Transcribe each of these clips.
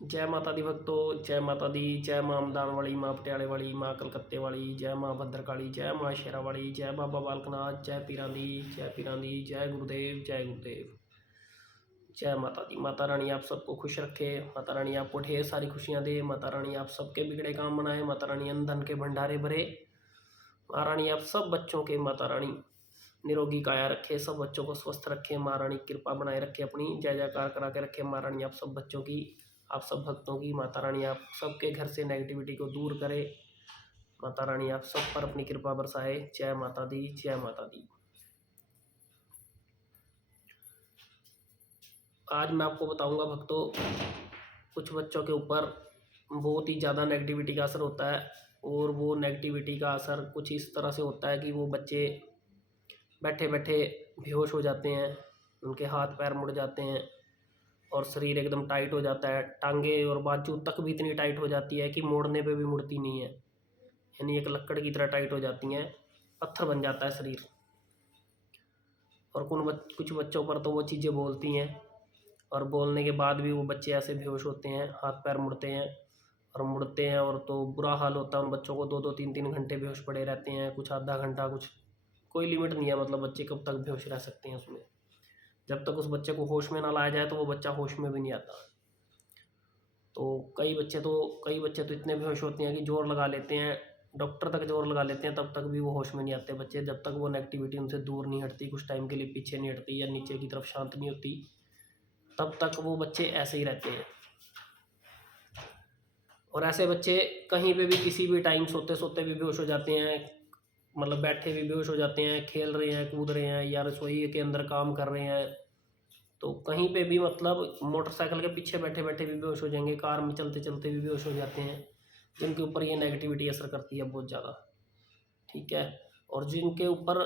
जय माता दी भक्तों, जय माता दी। जय माँ अमदान वाली, माँ पटियाले वाली, माँ कलकत्ते वाली, जय माँ भद्रकाली, जय माँ शेरा वाली, जय बाबा बालकनाथ, जय पीरां दी, जय पीरां दी, जय गुरुदेव, जय गुरुदेव। जय माता दी। माता रानी आप सबको खुश रखे, माता रानी आपको ढेर सारी खुशियाँ दे, माता रानी आप सबके बिगड़े काम बनाए, माता रानी अन्न धन के भंडारे भरे, माँ रानी आप सब बच्चों के माता रानी निरोगी काया रखे, सब बच्चों को स्वस्थ रखे, माँ रानी कृपा बनाए रखे अपनी, जय जयकार करा के रखे माँ रानी आप सब बच्चों की, आप सब भक्तों की। माता रानी आप सबके घर से नेगेटिविटी को दूर करे, माता रानी आप सब पर अपनी कृपा बरसाए। जय माता दी, जय माता दी। आज मैं आपको बताऊंगा भक्तों, कुछ बच्चों के ऊपर बहुत ही ज़्यादा नेगेटिविटी का असर होता है, और वो नेगेटिविटी का असर कुछ इस तरह से होता है कि वो बच्चे बैठे बैठे बेहोश हो जाते हैं, उनके हाथ पैर मुड़ जाते हैं और शरीर एकदम टाइट हो जाता है, टांगे और बाजू तक भी इतनी टाइट हो जाती है कि मोड़ने पे भी मुड़ती नहीं है, यानी एक लक्कड़ की तरह टाइट हो जाती हैं, पत्थर बन जाता है शरीर। और कुछ बच्चों पर तो वो चीज़ें बोलती हैं, और बोलने के बाद भी वो बच्चे ऐसे बेहोश होते हैं, हाथ पैर मुड़ते हैं और मुड़ते हैं, और तो बुरा हाल होता है उन बच्चों को। 2-2 3-3 घंटे बेहोश पड़े रहते हैं, कुछ आधा घंटा, कुछ कोई लिमिट नहीं है, मतलब बच्चे कब तक बेहोश रह सकते हैं उसमें। जब तक उस बच्चे को होश में ना लाया जाए तो वो बच्चा होश में भी नहीं आता। तो कई बच्चे तो इतने बेहोश होते हैं कि जोर लगा लेते हैं, डॉक्टर तक जोर लगा लेते हैं, तब तक भी वो होश में नहीं आते बच्चे, जब तक वो नेगेटिविटी उनसे दूर नहीं हटती, कुछ टाइम के लिए पीछे नहीं हटती या नीचे की तरफ शांत नहीं होती, तब तक वो बच्चे ऐसे ही रहते हैं। और ऐसे बच्चे कहीं पे भी किसी भी टाइम सोते सोते भी बेहोश हो जाते हैं, मतलब बैठे भी बेहोश हो जाते हैं, खेल रहे हैं, कूद रहे हैं, या रसोई के अंदर काम कर रहे हैं, तो कहीं पे भी, मतलब मोटरसाइकिल के पीछे बैठे बैठे भी बेहोश हो जाएंगे, कार में चलते चलते भी बेहोश हो जाते हैं, जिनके ऊपर ये नेगेटिविटी असर करती है बहुत ज़्यादा। ठीक है। और जिनके ऊपर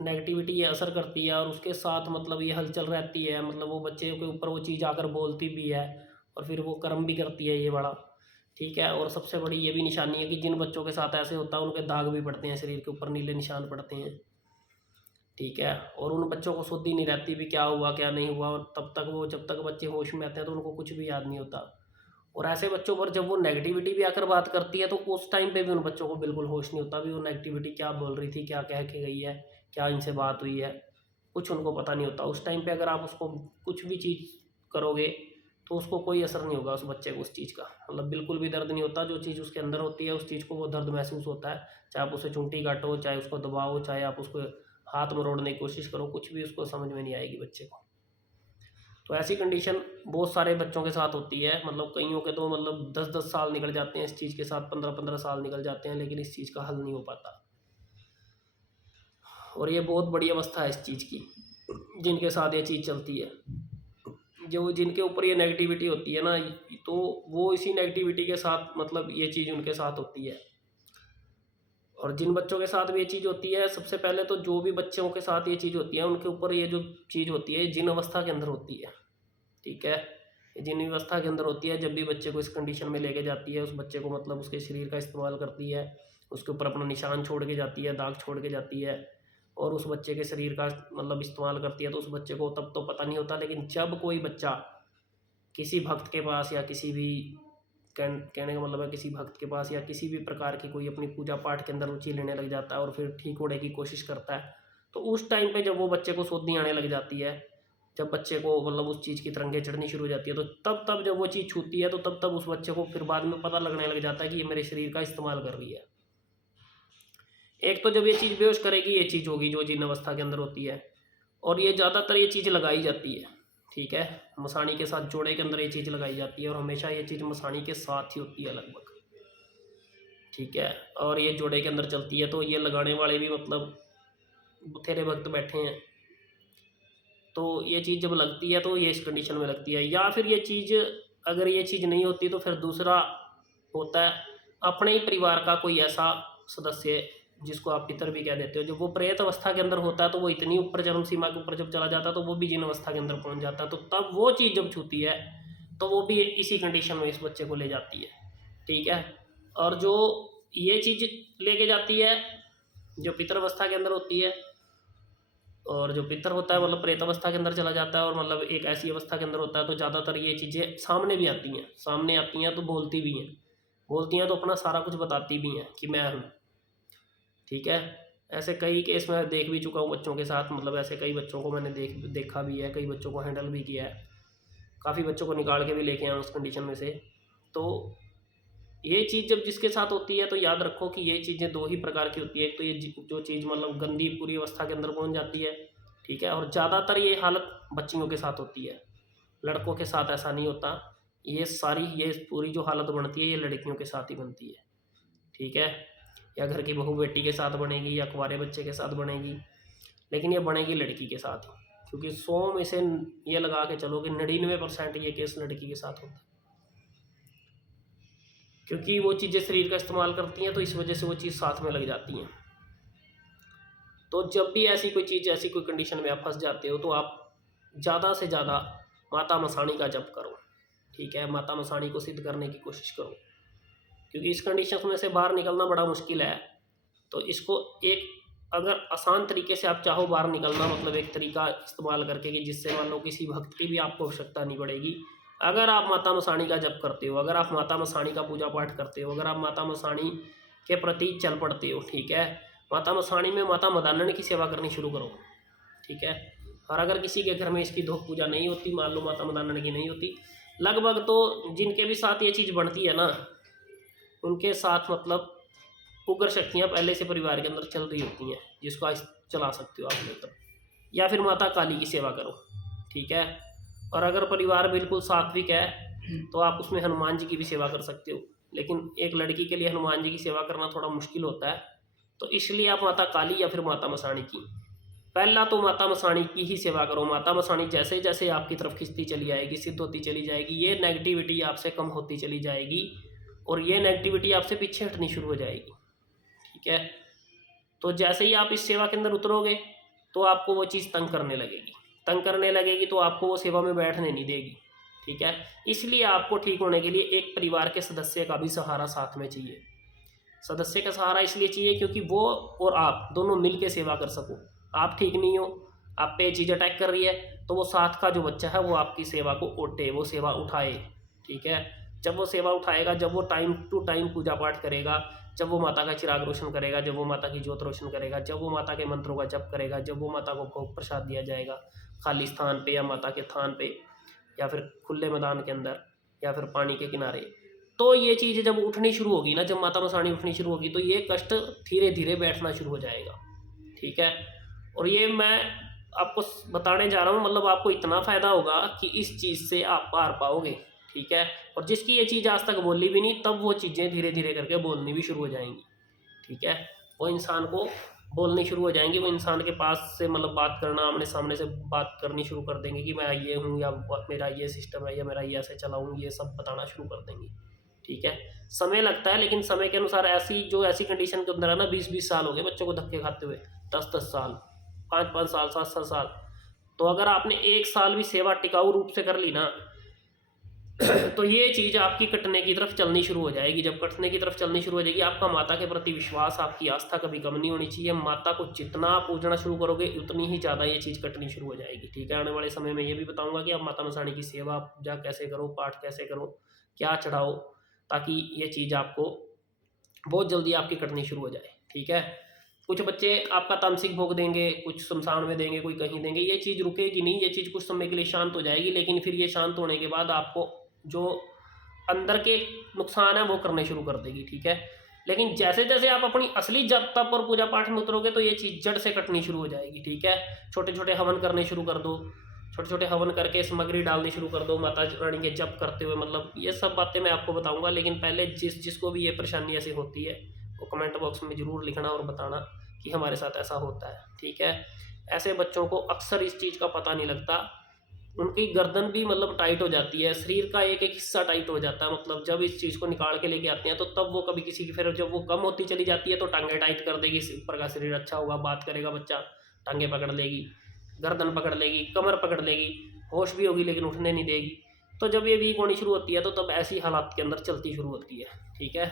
नेगेटिविटी ये असर करती है और उसके साथ मतलब ये हलचल रहती है, मतलब वो बच्चे के ऊपर वो चीज़ आकर बोलती भी है और फिर वो कर्म भी करती है ये बड़ा। ठीक है। और सबसे बड़ी ये भी निशानी है कि जिन बच्चों के साथ ऐसे होता है उनके दाग भी पड़ते हैं, शरीर के ऊपर नीले निशान पड़ते हैं। ठीक है। और उन बच्चों को शुद्धि नहीं रहती भी क्या हुआ क्या नहीं हुआ, और तब तक वो, जब तक बच्चे होश में आते हैं तो उनको कुछ भी याद नहीं होता। और ऐसे बच्चों पर जब वो नेगेटिविटी भी आकर बात करती है तो उस टाइम पे भी उन बच्चों को बिल्कुल होश नहीं होता भी वो नेगेटिविटी क्या बोल रही थी, क्या कह के गई है, क्या इनसे बात हुई है, कुछ उनको पता नहीं होता। उस टाइम पे अगर आप उसको कुछ भी चीज़ करोगे तो उसको कोई असर नहीं होगा उस बच्चे को उस चीज़ का, मतलब बिल्कुल भी दर्द नहीं होता। जो चीज़ उसके अंदर होती है उस चीज़ को वो दर्द महसूस होता है, चाहे आप उसे चुंटी काटो, चाहे उसको दबाओ, चाहे आप उसको हाथ मरोड़ने की कोशिश करो, कुछ भी उसको समझ में नहीं आएगी बच्चे को। तो ऐसी कंडीशन बहुत सारे बच्चों के साथ होती है, मतलब कईयों के तो मतलब 10-10 साल निकल जाते हैं इस चीज़ के साथ, 15-15 साल निकल जाते हैं, लेकिन इस चीज़ का हल नहीं हो पाता। और ये बहुत बड़ी अवस्था है इस चीज़ की, जिनके साथ ये चीज़ चलती है, जो जिनके ऊपर ये नेगेटिविटी होती है ना, तो वो इसी नेगेटिविटी के साथ, मतलब ये चीज़ उनके साथ होती है। और जिन बच्चों के साथ भी ये चीज़ होती है, सबसे पहले तो जो भी बच्चों के साथ ये चीज़ होती है उनके ऊपर ये जो चीज़ होती है जिन अवस्था के अंदर होती है। ठीक है। ये जिन अवस्था के अंदर होती है, जब भी बच्चे को इस कंडीशन में लेके जाती है, उस बच्चे को मतलब उसके शरीर का इस्तेमाल करती है, उसके ऊपर अपना निशान छोड़ के जाती है, दाग छोड़ के जाती है, और उस बच्चे के शरीर का मतलब इस्तेमाल करती है, तो उस बच्चे को तब तो पता नहीं होता। लेकिन जब कोई बच्चा किसी भक्त के पास, या किसी भी कहने का मतलब है किसी भक्त के पास, या किसी भी प्रकार की कोई अपनी पूजा पाठ के अंदर रुचि लेने लग जाता है और फिर ठीक होने की कोशिश करता है, तो उस टाइम पे जब वो बच्चे को सोधनी आने लग जाती है, जब बच्चे को मतलब उस चीज़ की तरंगें चढ़नी शुरू हो जाती है, तो तब जब वो चीज़ छूती है तो तब उस बच्चे को फिर बाद में पता लगने लग जाता है कि ये मेरे शरीर का इस्तेमाल कर रही है। एक तो जब ये चीज़ बेहोश करेगी, ये चीज़ होगी जो जिन अवस्था के अंदर होती है, और ये ज़्यादातर ये चीज़ लगाई जाती है। ठीक है। मसाणी के साथ जोड़े के अंदर ये चीज़ लगाई जाती है, और हमेशा ये चीज़ मसाणी के साथ ही होती है लगभग। ठीक है। और ये जोड़े के अंदर चलती है, तो ये लगाने वाले भी मतलब बथेरे भक्त बैठे हैं, तो ये चीज़ जब लगती है तो ये इस कंडीशन में लगती है। या फिर ये चीज़, अगर ये चीज़ नहीं होती तो फिर दूसरा होता है, अपने ही परिवार का कोई ऐसा सदस्य जिसको आप पितर भी कह देते हो, जब वो प्रेत अवस्था के अंदर होता है तो वो इतनी ऊपर चरम सीमा के ऊपर जब चला जाता है तो वो भी जिन अवस्था के अंदर पहुंच जाता है, तो तब वो चीज़ जब छूती है तो वो भी इसी कंडीशन में इस बच्चे को ले जाती है। ठीक है। और जो ये चीज़ लेके जाती है, जो पितर अवस्था के अंदर होती है, और जो पितर होता है मतलब प्रेत अवस्था के अंदर चला जाता है और मतलब एक ऐसी अवस्था के अंदर होता है, तो ज़्यादातर ये चीज़ें सामने भी आती हैं, सामने आती हैं तो बोलती भी हैं, बोलती हैं तो अपना सारा कुछ बताती भी हैं कि मैं हूँ। ठीक है, ऐसे कई केस मैं देख भी चुका हूँ बच्चों के साथ, मतलब ऐसे कई बच्चों को मैंने देखा भी है, कई बच्चों को हैंडल भी किया है, काफ़ी बच्चों को निकाल के भी लेके आए उस कंडीशन में से। तो ये चीज़ जब जिसके साथ होती है तो याद रखो कि ये चीज़ें दो ही प्रकार की होती है। एक तो ये जो चीज़ मतलब गंदी पूरी अवस्था के अंदर पहुंच जाती है, ठीक है, और ज़्यादातर ये हालत बच्चियों के साथ होती है, लड़कों के साथ ऐसा नहीं होता। ये पूरी जो हालत बनती है ये लड़कियों के साथ ही बनती है, ठीक है, या घर की बहू बेटी के साथ बनेगी या कुंवारे बच्चे के साथ बनेगी, लेकिन ये बनेगी लड़की के साथ ही, क्योंकि 100 में से ये लगा के चलो कि 99% ये केस लड़की के साथ होता है, क्योंकि वो चीज़ें शरीर का इस्तेमाल करती हैं तो इस वजह से वो चीज़ साथ में लग जाती हैं। तो जब भी ऐसी कोई चीज़, ऐसी कोई कंडीशन में आप फंस जाते हो तो आप ज़्यादा से ज़्यादा माता मसाणी का जप करो, ठीक है, माता मसाणी को सिद्ध करने की कोशिश करो, क्योंकि इस कंडीशन में से बाहर निकलना बड़ा मुश्किल है। तो इसको एक अगर आसान तरीके से आप चाहो बाहर निकलना, मतलब एक तरीका इस्तेमाल करके कि जिससे मान लो किसी भक्त की भी आपको आवश्यकता नहीं पड़ेगी। अगर आप माता मसाणी का जप करते हो, अगर आप माता मसाणी का पूजा पाठ करते हो, अगर आप माता मसाणी के प्रति चल पड़ते हो, ठीक है, माता मसाणी में माता मदानन की सेवा करनी शुरू करो, ठीक है। और अगर किसी के घर में इसकी धूप पूजा नहीं होती, मान लो माता मदानन की नहीं होती, लगभग तो जिनके भी साथ ये चीज़ बनती है ना, उनके साथ मतलब उग्र शक्तियाँ पहले से परिवार के अंदर चल रही होती हैं, जिसको आज चला सकते हो आप लेकर, या फिर माता काली की सेवा करो, ठीक है। और अगर परिवार बिल्कुल सात्विक है तो आप उसमें हनुमान जी की भी सेवा कर सकते हो, लेकिन एक लड़की के लिए हनुमान जी की सेवा करना थोड़ा मुश्किल होता है, तो इसलिए आप माता काली या फिर माता मसाणी की, पहला तो माता मसाणी की ही सेवा करो। माता मसाणी जैसे जैसे आपकी तरफ खिंचती चली जाएगी, सिद्ध होती चली जाएगी, ये नेगेटिविटी आपसे कम होती चली जाएगी और ये नेगेटिविटी आपसे पीछे हटनी शुरू हो जाएगी, ठीक है। तो जैसे ही आप इस सेवा के अंदर उतरोगे तो आपको वो चीज़ तंग करने लगेगी, तंग करने लगेगी तो आपको वो सेवा में बैठने नहीं देगी, ठीक है। इसलिए आपको ठीक होने के लिए एक परिवार के सदस्य का भी सहारा साथ में चाहिए। सदस्य का सहारा इसलिए चाहिए क्योंकि वो और आप दोनों मिल के सेवा कर सको। आप ठीक नहीं हो, आप पे चीज़ अटैक कर रही है, तो वो साथ का जो बच्चा है वो आपकी सेवा को ओटे, वो सेवा उठाए, ठीक है। जब वो सेवा उठाएगा, जब वो टाइम टू टाइम पूजा पाठ करेगा, जब वो माता का चिराग रोशन करेगा, जब वो माता की ज्योत रोशन करेगा, जब वो माता के मंत्रों का जप करेगा, जब वो माता को भोग प्रसाद दिया जाएगा खाली स्थान पे या माता के थान पे या फिर खुले मैदान के अंदर या फिर पानी के किनारे, तो ये चीज़ जब उठनी शुरू होगी ना, जब माता मसाणी उठनी शुरू होगी तो ये कष्ट धीरे धीरे बैठना शुरू हो जाएगा, ठीक है। और ये मैं आपको बताने जा रहा हूँ, मतलब आपको इतना फ़ायदा होगा कि इस चीज़ से आप पार पाओगे, ठीक है। और जिसकी ये चीज़ आज तक बोली भी नहीं, तब वो चीज़ें धीरे धीरे करके बोलनी भी शुरू हो जाएंगी, ठीक है। वो इंसान को बोलनी शुरू हो जाएंगी, वो इंसान के पास से मतलब बात करना, आमने सामने से बात करनी शुरू कर देंगे कि मैं ये हूँ या मेरा ये सिस्टम है या मेरा ये ऐसे चलाऊँ, ये सब बताना शुरू कर देंगे, ठीक है। समय लगता है, लेकिन समय के अनुसार ऐसी कंडीशन के अंदर है ना, 20-20 साल हो गए बच्चों को धक्के खाते हुए, 10-10 साल, 5-5 साल, 7-7 साल। तो अगर आपने 1 साल भी सेवा टिकाऊ रूप से कर ली ना तो ये चीज़ आपकी कटने की तरफ चलनी शुरू हो जाएगी। जब कटने की तरफ चलनी शुरू हो जाएगी, आपका माता के प्रति विश्वास, आपकी आस्था कभी कम नहीं होनी चाहिए। माता को जितना आप पूजना शुरू करोगे उतनी ही ज़्यादा ये चीज़ कटनी शुरू हो जाएगी, ठीक है। आने वाले समय में ये भी बताऊंगा कि आप माता मसाणी की सेवा पूजा कैसे करो, पाठ कैसे करो, क्या चढ़ाओ, ताकि ये चीज़ आपको बहुत जल्दी आपकी कटनी शुरू हो जाए, ठीक है। कुछ बच्चे आपका तामसिक भोग देंगे, कुछ शमशान में देंगे, कोई कहीं देंगे, ये चीज़ रुकेगी नहीं, ये चीज़ कुछ समय के लिए शांत हो जाएगी, लेकिन फिर ये शांत होने के बाद आपको जो अंदर के नुकसान है वो करने शुरू कर देगी, ठीक है। लेकिन जैसे जैसे आप अपनी असली जप तप और पूजा पाठ में उतरोगे तो ये चीज़ जड़ से कटनी शुरू हो जाएगी, ठीक है। छोटे छोटे हवन करने शुरू कर दो, छोटे छोटे हवन करके सामग्री डालनी शुरू कर दो माता रानी के जप करते हुए, मतलब ये सब बातें मैं आपको बताऊंगा। लेकिन पहले जिसको भी ये परेशानी ऐसी होती है वो कमेंट बॉक्स में ज़रूर लिखना और बताना कि हमारे साथ ऐसा होता है, ठीक है। ऐसे बच्चों को अक्सर इस चीज़ का पता नहीं लगता, उनकी गर्दन भी मतलब टाइट हो जाती है, शरीर का एक एक हिस्सा टाइट हो जाता है, मतलब जब इस चीज़ को निकाल के लेके आते हैं तो तब वो कभी किसी की, फिर जब वो कम होती चली जाती है तो टांगे टाइट कर देगी, ऊपर का शरीर अच्छा होगा, बात करेगा बच्चा, टांगे पकड़ लेगी, गर्दन पकड़ लेगी, कमर पकड़ लेगी, होश भी होगी लेकिन उठने नहीं देगी। तो जब ये वीक होनी शुरू होती है तो तब ऐसी हालात के अंदर चलती शुरू होती है, ठीक है।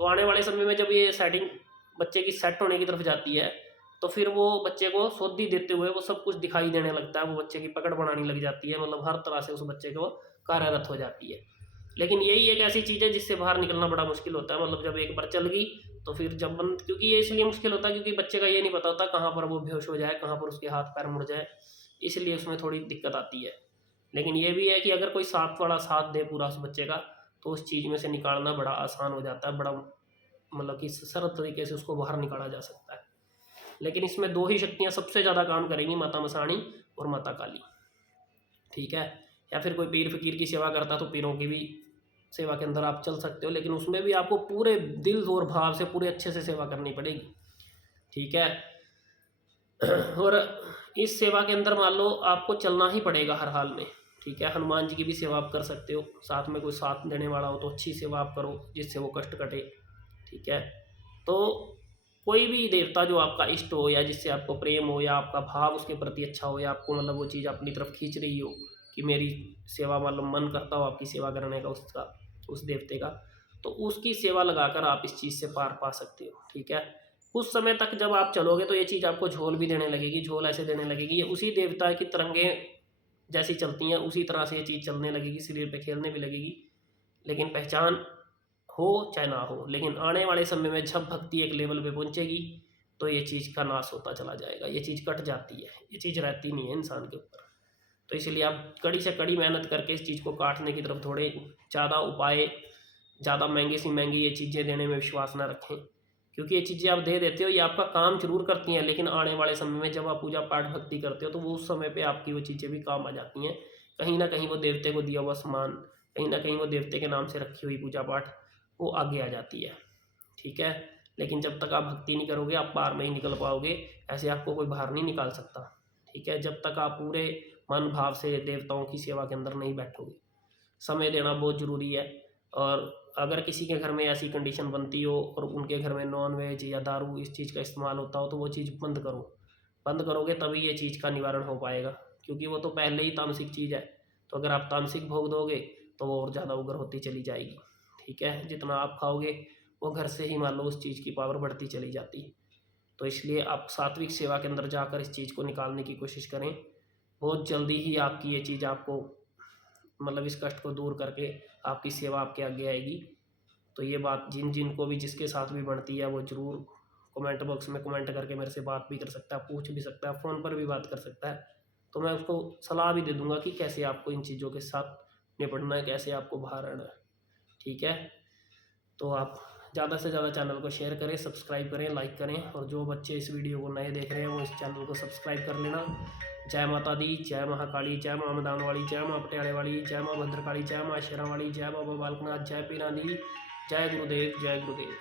तो आने वाले समय में जब ये सेटिंग बच्चे की सेट होने की तरफ जाती है तो फिर वो बच्चे को सोधी देते हुए वो सब कुछ दिखाई देने लगता है, वो बच्चे की पकड़ बनानी लग जाती है, मतलब हर तरह से उस बच्चे को कार्यरत हो जाती है। लेकिन यही एक ऐसी चीज़ है जिससे बाहर निकलना बड़ा मुश्किल होता है, मतलब जब एक बार चल गई तो फिर जब बंद, क्योंकि ये इसलिए मुश्किल होता है क्योंकि बच्चे का ये नहीं पता होता कहाँ पर वो बेहोश हो जाए, कहाँ पर उसके हाथ पैर मुड़ जाए, इसलिए उसमें थोड़ी दिक्कत आती है। लेकिन ये भी है कि अगर कोई साथ वाला साथ दे पूरा उस बच्चे का, तो उस चीज़ में से निकालना बड़ा आसान हो जाता है, बड़ा मतलब कि सरल तरीके से उसको बाहर निकाला जा सकता है। लेकिन इसमें दो ही शक्तियाँ सबसे ज़्यादा काम करेंगी, माता मसाणी और माता काली, ठीक है। या फिर कोई पीर फकीर की सेवा करता तो पीरों की भी सेवा के अंदर आप चल सकते हो, लेकिन उसमें भी आपको पूरे दिल और भाव से पूरे अच्छे से सेवा करनी पड़ेगी, ठीक है। और इस सेवा के अंदर मान लो आपको चलना ही पड़ेगा हर हाल में, ठीक है। हनुमान जी की भी सेवा आप कर सकते हो, साथ में कोई साथ देने वाला हो तो अच्छी सेवा आप करो जिससे वो कष्ट कटे, ठीक है। तो कोई भी देवता जो आपका इष्ट हो या जिससे आपको प्रेम हो या आपका भाव उसके प्रति अच्छा हो या आपको मतलब वो चीज़ अपनी तरफ खींच रही हो कि मेरी सेवा, मतलब मन करता हो आपकी सेवा करने का उसका, उस देवते का, तो उसकी सेवा लगाकर आप इस चीज़ से पार पा सकते हो, ठीक है। कुछ समय तक जब आप चलोगे तो ये चीज़ आपको झोल भी देने लगेगी, झोल ऐसे देने लगेगी, ये उसी देवता की तरंगें जैसी चलती हैं उसी तरह से ये चीज़ चलने लगेगी, शरीर पे खेलने भी लगेगी। लेकिन पहचान हो चाहे ना हो, लेकिन आने वाले समय में जब भक्ति एक लेवल पे पहुंचेगी तो ये चीज़ का नाश होता चला जाएगा, ये चीज़ कट जाती है, ये चीज़ रहती नहीं है इंसान के ऊपर। तो इसलिए आप कड़ी से कड़ी मेहनत करके इस चीज़ को काटने की तरफ थोड़े ज़्यादा उपाय, ज़्यादा महंगी सी महंगी ये चीज़ें देने में विश्वास ना रखें, क्योंकि ये चीज़ें आप दे देते हो, ये आपका काम जरूर करती हैं, लेकिन आने वाले समय में जब आप पूजा पाठ भक्ति करते हो तो वो उस समय पे आपकी वो चीज़ें भी काम आ जाती हैं। कहीं ना कहीं वो देवते को दिया हुआ सामान, कहीं ना कहीं वो देवते के नाम से रखी हुई पूजा पाठ वो आगे आ जाती है, ठीक है। लेकिन जब तक आप भक्ति नहीं करोगे आप बाहर नहीं निकल पाओगे, ऐसे आपको कोई बाहर नहीं निकाल सकता, ठीक है। जब तक आप पूरे मन भाव से देवताओं की सेवा के अंदर नहीं बैठोगे। समय देना बहुत ज़रूरी है। और अगर किसी के घर में ऐसी कंडीशन बनती हो और उनके घर में नॉन वेज या दारू इस चीज़ का इस्तेमाल होता हो तो वो चीज़ बंद करो, बंद करोगे तभी ये चीज़ का निवारण हो पाएगा, क्योंकि वो तो पहले ही तामसिक चीज़ है। तो अगर आप तामसिक भोग दोगे तो वो और ज़्यादा उग्र होती चली जाएगी, ठीक है। जितना आप खाओगे वो घर से ही मान लो उस चीज़ की पावर बढ़ती चली जाती है। तो इसलिए आप सात्विक सेवा के अंदर जाकर इस चीज़ को निकालने की कोशिश करें, बहुत जल्दी ही आपकी ये चीज़ आपको मतलब इस कष्ट को दूर करके आपकी सेवा आपके आगे आएगी। तो ये बात जिन जिन को भी जिसके साथ भी बढ़ती है वो ज़रूर कमेंट बॉक्स में कमेंट करके मेरे से बात भी कर सकता है, पूछ भी सकता है, फ़ोन पर भी बात कर सकता है। तो मैं उसको सलाह भी दे दूंगा कि कैसे आपको इन चीज़ों के साथ निपटना है, कैसे आपको बाहर आना है, ठीक है। तो आप ज़्यादा से ज़्यादा चैनल को शेयर करें, सब्सक्राइब करें, लाइक करें, और जो बच्चे इस वीडियो को नए देख रहे हैं वो इस चैनल को सब्सक्राइब कर लेना। जय माता दी, जय महाकाली, जय माँ मैदान वाली, जय माँ पटियाले वाली, जय माँ भद्रकाली, जय माँ शेरा वाली, जय बाबा बालकनाथ, जय पीरानी, जय गुरुदेव, जय गुरुदेव।